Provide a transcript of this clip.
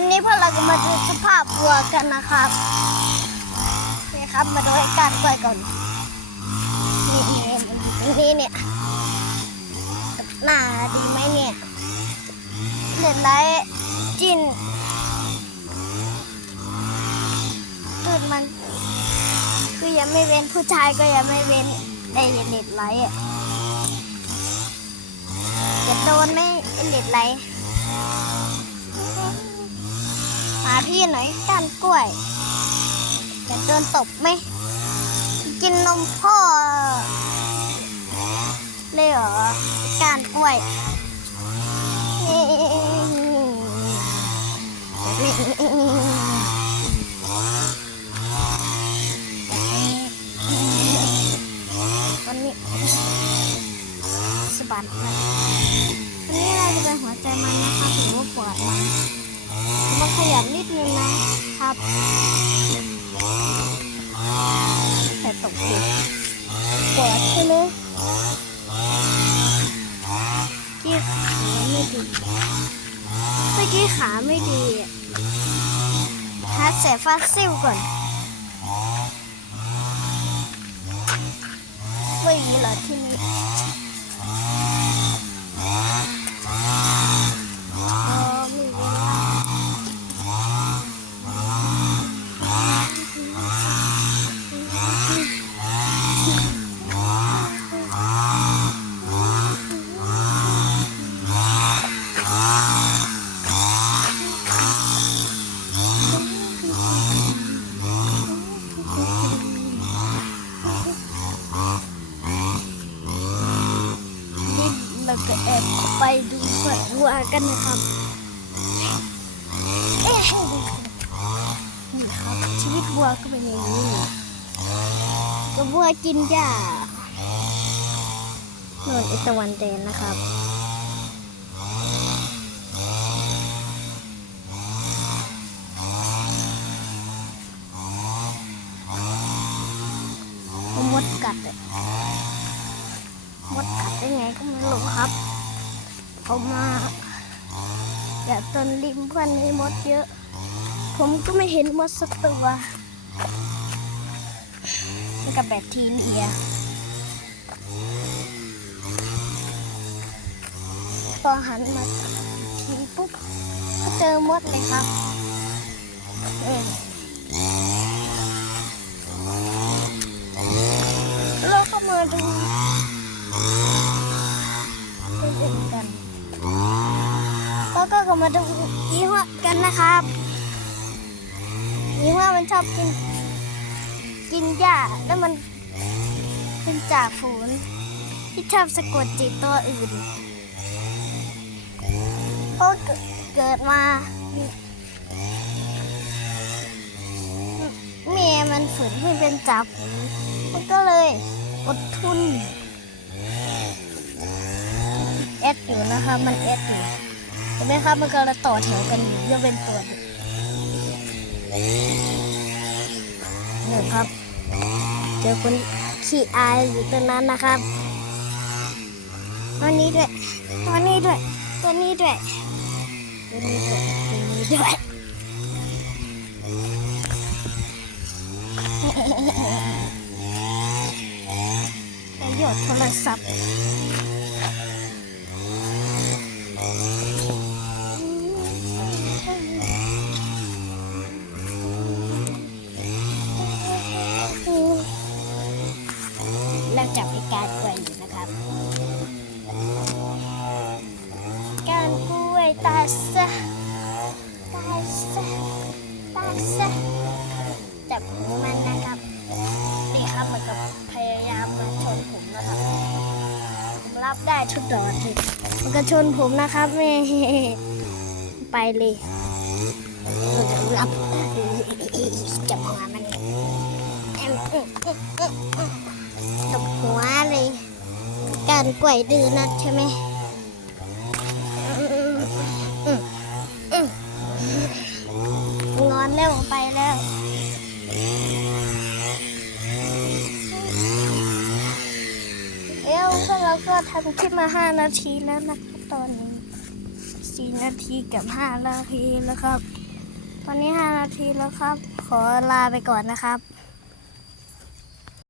วันนี้พวกเราก็มาดูสภาพวัวกันนะครับนี่ครับมาดูให้การกล้วยก่อนนี่นี่เนี่ยหน้าดีไหมเนี่ยเล่นไรจินตื่นมันคือยังไม่เว้นผู้ชายก็ยังไม่เว้นได้เน็ตไลอะจะโดนไหมเน็ตไลท์หา พี่หน่อยก้านกล้วยจะโดนตบไหม กินนมพ่อ เลยเหรอก้านกล้วยวันนี้สบัดเลยวันนี้เราจะไปหัวใจมันนะคะถือว่าปวดมัน มันขยับนิดนึงนะครับแต่ตกผิดปวดใช่ไหมกี้ขาไม่ดีเมื่อกี้ขาไม่ดีอะหาเสฟาซิลก่อนไม่มีเหรอที่นี่อ๋อไม่มีแล้ว นี่เราก็ แอบไปดูเปิดวัวกันนะครับเอ๊ะนี่ครับ ชีวิตวัวก็เป็นอย่างนี้ก็วัวกินหญ้าโน่นอตะวันแดนนะครับมดกัดอะมดกัด ได้ไงก็ไม่รู้ครับเอามาแบบต้นริมเพื่อนมีมดเยอะ ผมก็ไม่เห็นมดสักตัวนี่กับแบคทีเรียพอหันมาทีปุ๊บก็เจอมดเลยครับเออเราก็มาดูไปดู กันแล้วก็ก็มาดูยี่ห้อกันนะครับยี่ห้อมันชอบกิน กินหญ้าแล้วมันเป็นจ่าฝูนที่ชอบสะกดจิตตัวอื่นเพราะเกิดมาเมียมันฝืนให้เป็นจ่าฝูนมันก็เลยอดทุนแอดอยู่ นะคะมันแอดอยู่เห็นไหมครับมันกำลังต่อแถวกันอยู่ยกเป็นตัวหนึ่งครับ เจอคนขี้อายอยู่ตรงนั้นนะครับตัวนี้ด้วยตัวนี้ด้วยตัวนี้ด้วยตัวนี้ด้วยตัวนี้ด้วยประโยชน์โทรศัพท์เราจับไปการกล้วยอยู่นะครับ การกล้ วยตายซะตายซะตายซะจับหูมันนะครับ นี่ครับมันก็พยายามมาชนผมนะครับ ผมรับได้ทุกดอกเลยมันก็ชนผมนะครับแม่ไปเลยรับจับหัวมันตบหัวเลย การกล้วยดื้อนัดใช่ไหม วพวก็ทำขึ้นมา5นาทีแล้วนะครับตอนนี้4นาทีกับ5นาทีแล้วครับ ตอนนี้5นาทีแล้วครับ ขอลาไปก่อนนะครับ